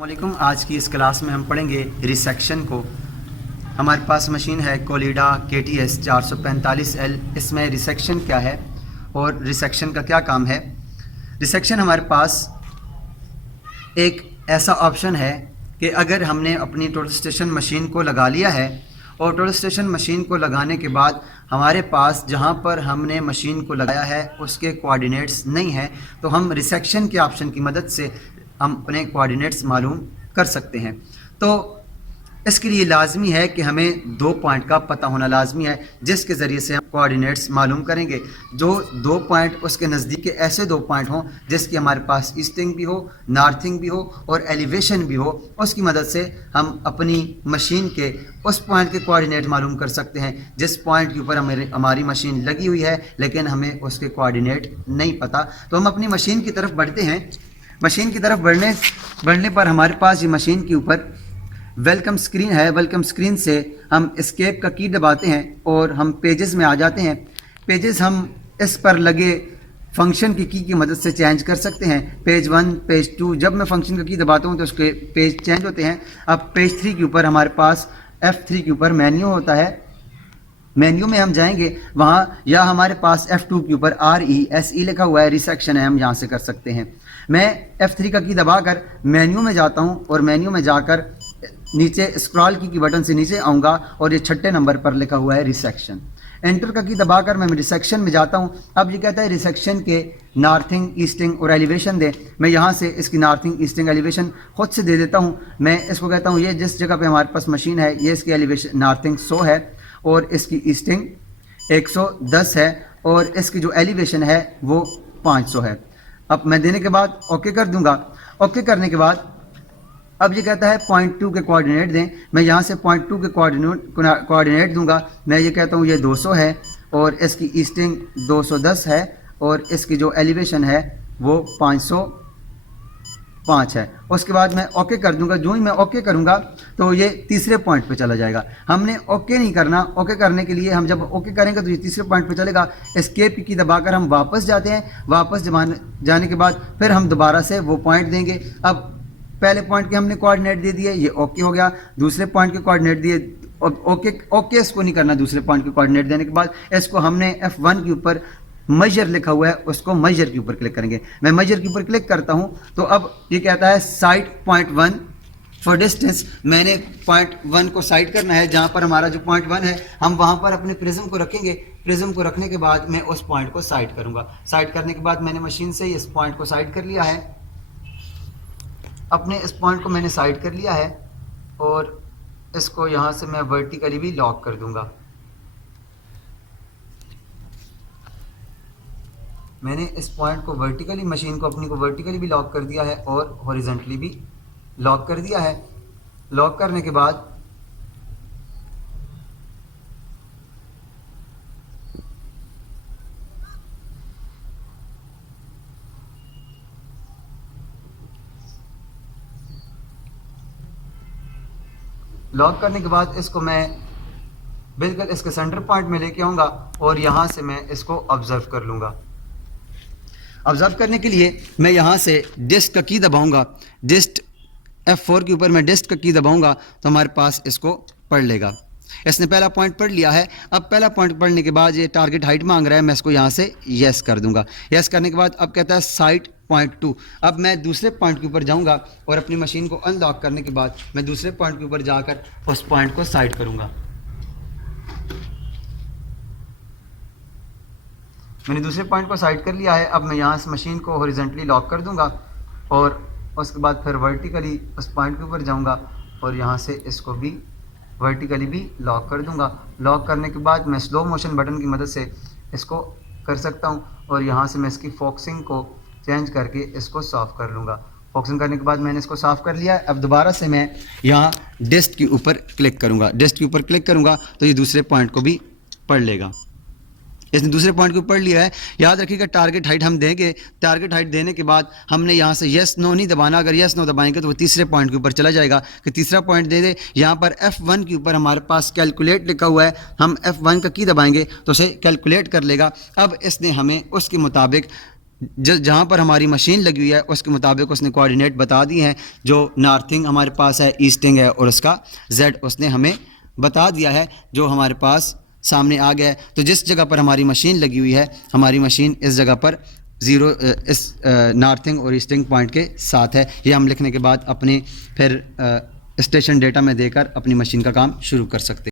वालेकुम। आज की इस क्लास में हम पढ़ेंगे रिसेक्शन को। हमारे पास मशीन है कोलिडा KTS 445L। इसमें रिसेक्शन क्या है और रिसेक्शन का क्या काम है। रिसेक्शन हमारे पास एक ऐसा ऑप्शन है कि अगर हमने अपनी टोटल स्टेशन मशीन को लगा लिया है और टोटल स्टेशन मशीन को लगाने के बाद हमारे पास जहां पर हमने मशीन को लगाया है उसके कोऑर्डिनेट्स नहीं है, तो हम रिसेक्शन के ऑप्शन की मदद से हम अपने कोऑर्डिनेट्स मालूम कर सकते हैं। तो इसके लिए लाजमी है कि हमें 2 पॉइंट का पता होना लाजमी है, जिसके ज़रिए से हम कोऑर्डिनेट्स मालूम करेंगे। जो 2 पॉइंट उसके नज़दीक के ऐसे 2 पॉइंट हों जिसकी हमारे पास ईस्टिंग भी हो, नॉर्थिंग भी हो और एलिवेशन भी हो, उसकी मदद से हम अपनी मशीन के उस पॉइंट के कोऑर्डिनेट मालूम कर सकते हैं जिस पॉइंट के ऊपर हमारी मशीन लगी हुई है, लेकिन हमें उसके कोऑर्डिनेट नहीं पता। तो हम अपनी मशीन की तरफ बढ़ते हैं। मशीन की तरफ बढ़ने पर हमारे पास ये मशीन के ऊपर वेलकम स्क्रीन है। वेलकम स्क्रीन से हम एस्केप का की दबाते हैं और हम पेजेस में आ जाते हैं। पेजेस हम इस पर लगे फंक्शन की मदद से चेंज कर सकते हैं। Page 1, page 2। जब मैं फंक्शन का की दबाता हूं तो उसके पेज चेंज होते हैं। अब पेज 3 के ऊपर हमारे पास F3 के ऊपर मेन्यू होता है। मेन्यू में हम जाएंगे वहाँ, या हमारे पास F2 के ऊपर RESE लिखा हुआ है, रिसेक्शन है, हम यहाँ से कर सकते हैं। मैं F3 का की दबाकर मेन्यू में जाता हूँ और मेन्यू में जाकर नीचे स्क्रॉल की बटन से नीचे आऊँगा और ये 6 नंबर पर लिखा हुआ है रिसेक्शन। एंटर का की दबाकर मैं रिसेक्शन में जाता हूँ। अब ये कहता है रिसेक्शन के नॉर्थिंग, ईस्टिंग और एलिवेशन दे। मैं यहाँ से इसकी नॉर्थिंग, ईस्टिंग, एलिवेशन खुद से दे देता हूँ। मैं इसको कहता हूँ ये जिस जगह पे हमारे पास मशीन है ये इसकी एलिवेशन नॉर्थिंग 100 है और इसकी ईस्टिंग 110 है और इसकी जो एलिवेशन है वो 500 है। अब मैं देने के बाद ओके कर दूंगा। ओके करने के बाद अब ये कहता है पॉइंट 2 के कोऑर्डिनेट दें। मैं यहाँ से पॉइंट 2 के कोऑर्डिनेट दूंगा। मैं ये कहता हूँ ये 200 है और इसकी ईस्टिंग 210 है और इसकी जो एलिवेशन है वो 505 है। उसके बाद मैं ओके कर दूंगा। जो ही मैं ओके करूंगा तो ये तीसरे पॉइंट पे चला जाएगा। हमने ओके नहीं करना। ओके करने के लिए हम जब ओके करेंगे तो ये तीसरे पॉइंट पे चलेगा। एस्केप की दबाकर हम वापस जाते हैं। वापस जाने के बाद फिर हम दोबारा से वो पॉइंट देंगे। अब पहले पॉइंट के हमने कोऑर्डिनेट दे दिए, ये ओके हो गया। दूसरे पॉइंट के कोऑर्डिनेट दिए, ओके इसको नहीं करना। दूसरे पॉइंट के कोऑर्डिनेट देने के बाद इसको हमने F1 के ऊपर मेजर लिखा हुआ है, उसको मेजर के ऊपर क्लिक करेंगे। मैं मेजर के ऊपर क्लिक करता हूं तो अब ये कहता है साइड पॉइंट 1 फॉर डिस्टेंस। मैंने पॉइंट 1 को साइड करना है। जहां पर हमारा जो पॉइंट 1 है हम वहां पर अपने प्रिज्म को रखेंगे। प्रिज्म को रखने के बाद मैं उस पॉइंट को साइड करूंगा। साइड करने के बाद मैंने मशीन से इस पॉइंट को साइड कर लिया है। अपने इस पॉइंट को मैंने साइड कर लिया है और इसको यहाँ से मैं वर्टिकली भी लॉक कर दूंगा। मैंने इस पॉइंट को वर्टिकली, मशीन को अपनी को वर्टिकली भी लॉक कर दिया है और हॉरिजॉन्टली भी लॉक कर दिया है। लॉक करने के बाद इसको मैं बिल्कुल इसके सेंटर पॉइंट में लेके आऊँगा और यहाँ से मैं इसको ऑब्जर्व कर लूँगा। ऑब्जर्व करने के लिए मैं यहाँ से डिस्क का की दबाऊँगा। डिस्क F4 के ऊपर मैं डिस्क का की दबाऊँगा तो हमारे पास इसको पढ़ लेगा। इसने पहला पॉइंट पढ़ लिया है। अब पहला पॉइंट पढ़ने के बाद ये टारगेट हाइट मांग रहा है। मैं इसको यहाँ से यस कर दूंगा। यस करने के बाद अब कहता है साइड पॉइंट 2। अब मैं दूसरे पॉइंट के ऊपर जाऊंगा और अपनी मशीन को अनलॉक करने के बाद मैं दूसरे पॉइंट के ऊपर जाकर उस पॉइंट को साइड करूंगा। मैंने दूसरे पॉइंट को साइड कर लिया है। अब मैं यहाँ से मशीन को हॉरिजॉन्टली लॉक कर दूंगा और उसके बाद फिर वर्टिकली उस पॉइंट के ऊपर जाऊंगा और यहाँ से इसको भी वर्टिकली भी लॉक कर दूंगा। लॉक करने के बाद मैं स्लो मोशन बटन की मदद से इसको कर सकता हूँ और यहाँ से मैं इसकी फोकसिंग को चेंज करके इसको साफ़ कर लूँगा। फोकसिंग करने के बाद मैंने इसको साफ़ कर लिया है। अब दोबारा से मैं यहाँ डिस्क के ऊपर क्लिक करूँगा। डिस्क के ऊपर क्लिक करूँगा तो ये दूसरे पॉइंट को भी पढ़ लेगा। इसने दूसरे पॉइंट को पढ़ लिया है। याद रखिएगा टारगेट हाइट हम देंगे। टारगेट हाइट देने के बाद हमने यहाँ से येस नो नहीं दबाना। अगर येस नो दबाएंगे तो वो तीसरे पॉइंट के ऊपर चला जाएगा कि तीसरा पॉइंट दे दे। यहाँ पर F1 के ऊपर हमारे पास कैलकुलेट लिखा हुआ है। हम F1 का की दबाएंगे तो उसे कैलकुलेट कर लेगा। अब इसने हमें उसके मुताबिक जहाँ पर हमारी मशीन लगी हुई है उसके मुताबिक उसने कोऑर्डिनेट बता दिए हैं। जो नॉर्थिंग हमारे पास है, ईस्टिंग है और उसका जेड उसने हमें बता दिया है, जो हमारे पास सामने आ गया है। तो जिस जगह पर हमारी मशीन लगी हुई है, हमारी मशीन इस जगह पर इस नॉर्थिंग और ईस्टिंग पॉइंट के साथ है। ये हम लिखने के बाद अपने फिर स्टेशन डेटा में देकर अपनी मशीन का काम शुरू कर सकते हैं।